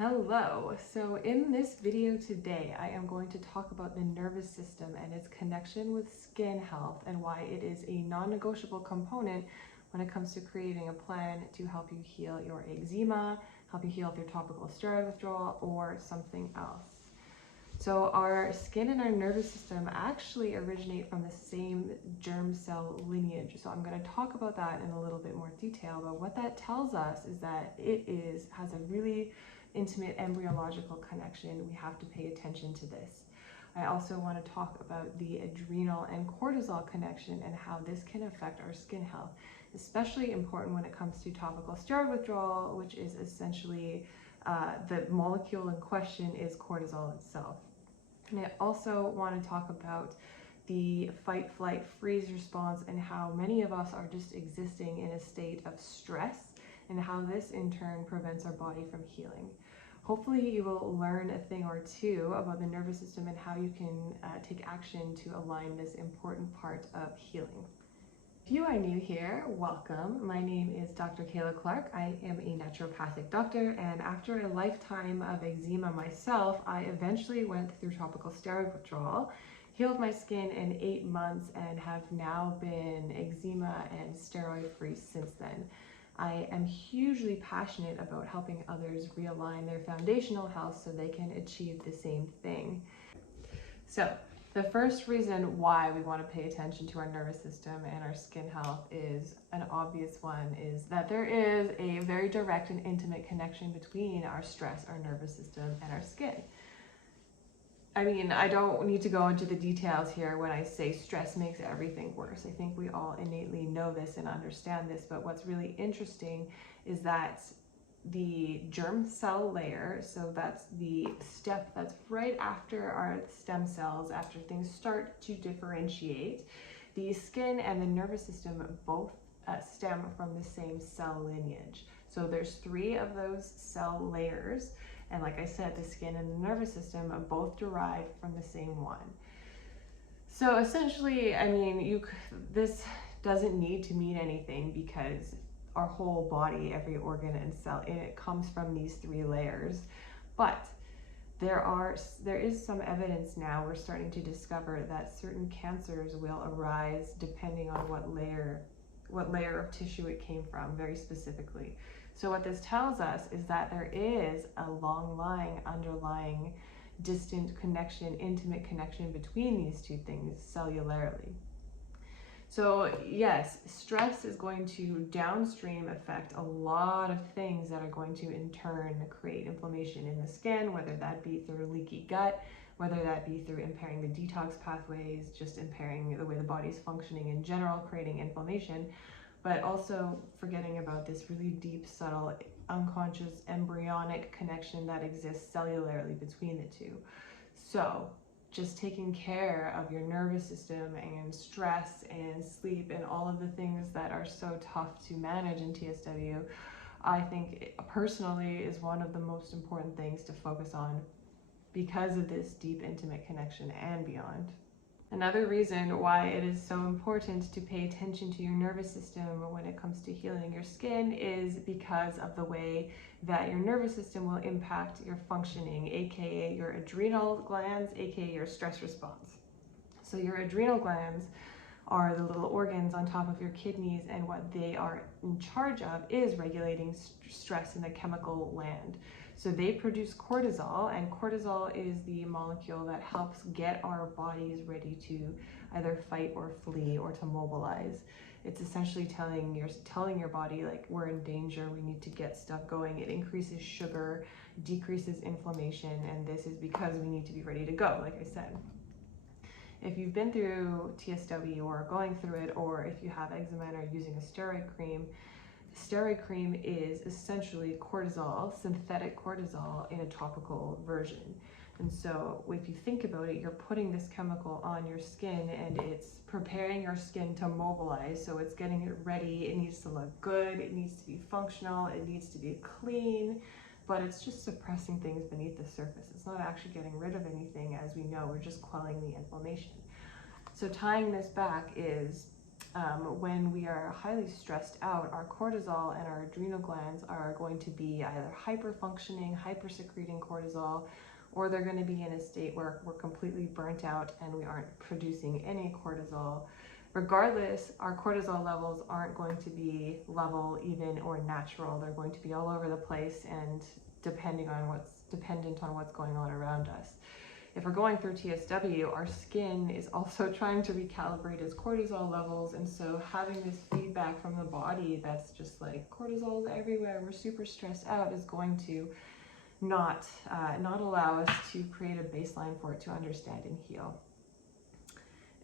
Hello. So in this video today, I am going to talk about the nervous system and its connection with skin health and why it is a non-negotiable component when it comes to creating a plan to help you heal your eczema, help you heal your topical steroid withdrawal, or something else. So our skin and our nervous system actually originate from the same germ cell lineage. So I'm going to talk about that in a little bit more detail, but what that tells us is that it has a really intimate embryological connection. We have to pay attention to this. I also want to talk about the adrenal and cortisol connection and how this can affect our skin health, especially important when it comes to topical steroid withdrawal, which is essentially the molecule in question is cortisol itself. And I also want to talk about the fight, flight, freeze response and how many of us are just existing in a state of stress and how this in turn prevents our body from healing. Hopefully you will learn a thing or two about the nervous system and how you can take action to align this important part of healing. If you are new here, welcome. My name is Dr. Kayla Clarke. I am a naturopathic doctor, and after a lifetime of eczema myself, I eventually went through topical steroid withdrawal, healed my skin in 8 months, and have now been eczema and steroid free since then. I am hugely passionate about helping others realign their foundational health so they can achieve the same thing. So the first reason why we want to pay attention to our nervous system and our skin health is an obvious one, is that there is a very direct and intimate connection between our stress, our nervous system, and our skin. I mean, I don't need to go into the details here when I say stress makes everything worse. I think we all innately know this and understand this, but what's really interesting is that the germ cell layer, so that's the step that's right after our stem cells, after things start to differentiate, the skin and the nervous system both stem from the same cell lineage. So there's 3 of those cell layers. And like I said, the skin and the nervous system are both derived from the same one. So essentially, I mean, this doesn't need to mean anything because our whole body, every organ and cell in it comes from these 3 layers. But there is some evidence now we're starting to discover that certain cancers will arise depending on what layer of tissue it came from, very specifically. So what this tells us is that there is a long-lying, underlying, distant connection, intimate connection between these 2 things cellularly. So yes, stress is going to downstream affect a lot of things that are going to in turn create inflammation in the skin, whether that be through leaky gut, whether that be through impairing the detox pathways, just impairing the way the body's functioning in general, creating inflammation, but also forgetting about this really deep, subtle, unconscious, embryonic connection that exists cellularly between the 2. So just taking care of your nervous system and stress and sleep and all of the things that are so tough to manage in TSW, I think personally is one of the most important things to focus on because of this deep, intimate connection and beyond. Another reason why it is so important to pay attention to your nervous system when it comes to healing your skin is because of the way that your nervous system will impact your functioning, aka your adrenal glands, aka your stress response. So your adrenal glands are the little organs on top of your kidneys, and what they are in charge of is regulating stress in the chemical land. So they produce cortisol, and cortisol is the molecule that helps get our bodies ready to either fight or flee or to mobilize. It's essentially telling your body, like, we're in danger, we need to get stuff going. It increases sugar, decreases inflammation, and this is because we need to be ready to go, like I said. If you've been through TSW or going through it, or if you have eczema and are using a steroid cream is essentially cortisol, synthetic cortisol, in a topical version. And so if you think about it, you're putting this chemical on your skin and it's preparing your skin to mobilize. So it's getting it ready. It needs to look good. It needs to be functional. It needs to be clean. But it's just suppressing things beneath the surface. It's not actually getting rid of anything, as we know. We're just quelling the inflammation. So tying this back is When we are highly stressed out, our cortisol and our adrenal glands are going to be either hyper-functioning, hyper-secreting cortisol, or they're going to be in a state where we're completely burnt out and we aren't producing any cortisol. Regardless, our cortisol levels aren't going to be level, even, or natural. They're going to be all over the place and dependent on what's going on around us. If we're going through TSW, our skin is also trying to recalibrate its cortisol levels, and so having this feedback from the body that's just like cortisol's everywhere, we're super stressed out, is going to not allow us to create a baseline for it to understand and heal.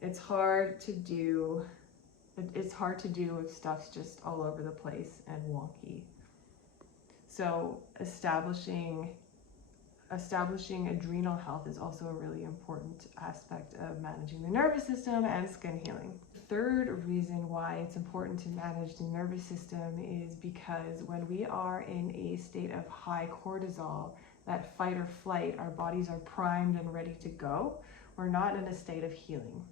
It's hard to do if stuff's just all over the place and wonky. So establishing adrenal health is also a really important aspect of managing the nervous system and skin healing. The third reason why it's important to manage the nervous system is because when we are in a state of high cortisol, that fight or flight, our bodies are primed and ready to go. We're not in a state of healing.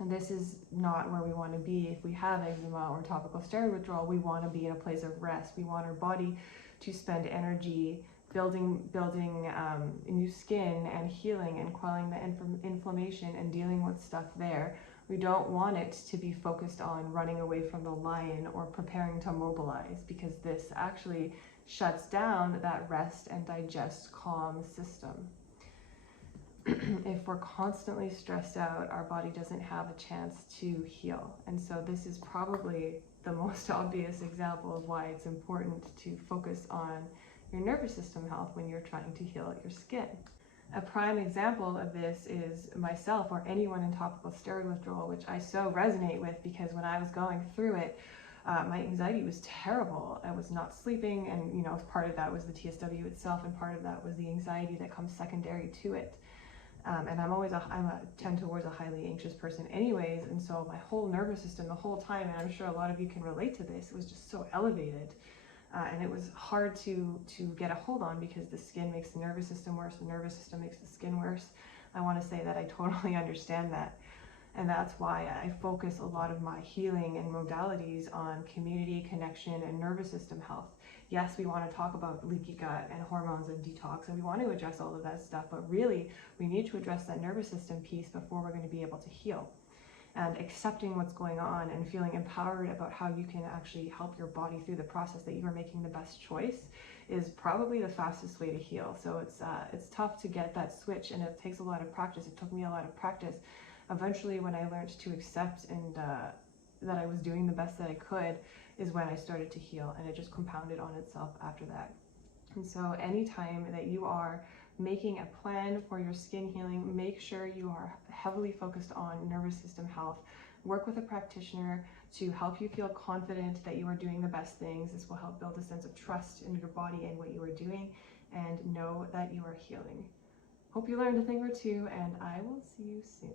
And this is not where we want to be. If we have eczema or topical steroid withdrawal, we want to be in a place of rest. We want our body to spend energy building new skin and healing and quelling the inflammation and dealing with stuff there. We don't want it to be focused on running away from the lion or preparing to mobilize, because this actually shuts down that rest and digest calm system. If we're constantly stressed out, our body doesn't have a chance to heal. And so this is probably the most obvious example of why it's important to focus on your nervous system health when you're trying to heal your skin. A prime example of this is myself or anyone in topical steroid withdrawal, which I so resonate with, because when I was going through it, my anxiety was terrible. I was not sleeping, and part of that was the TSW itself, and part of that was the anxiety that comes secondary to it. And I tend towards a highly anxious person anyways, and so my whole nervous system the whole time, and I'm sure a lot of you can relate to this, it was just so elevated. And it was hard to get a hold on, because the skin makes the nervous system worse, the nervous system makes the skin worse. I want to say that I totally understand that. And that's why I focus a lot of my healing and modalities on community, connection, and nervous system health. Yes, we want to talk about leaky gut and hormones and detox, and we want to address all of that stuff, but really we need to address that nervous system piece before we're going to be able to heal. And accepting what's going on and feeling empowered about how you can actually help your body through the process, that you are making the best choice, is probably the fastest way to heal. So it's tough to get that switch, and it takes a lot of practice. It took me a lot of practice. Eventually, when I learned to accept and that I was doing the best that I could, is when I started to heal, and it just compounded on itself after that. And so anytime that you are making a plan for your skin healing, make sure you are heavily focused on nervous system health. Work with a practitioner to help you feel confident that you are doing the best things. This will help build a sense of trust in your body and what you are doing, and know that you are healing. Hope you learned a thing or two, and I will see you soon.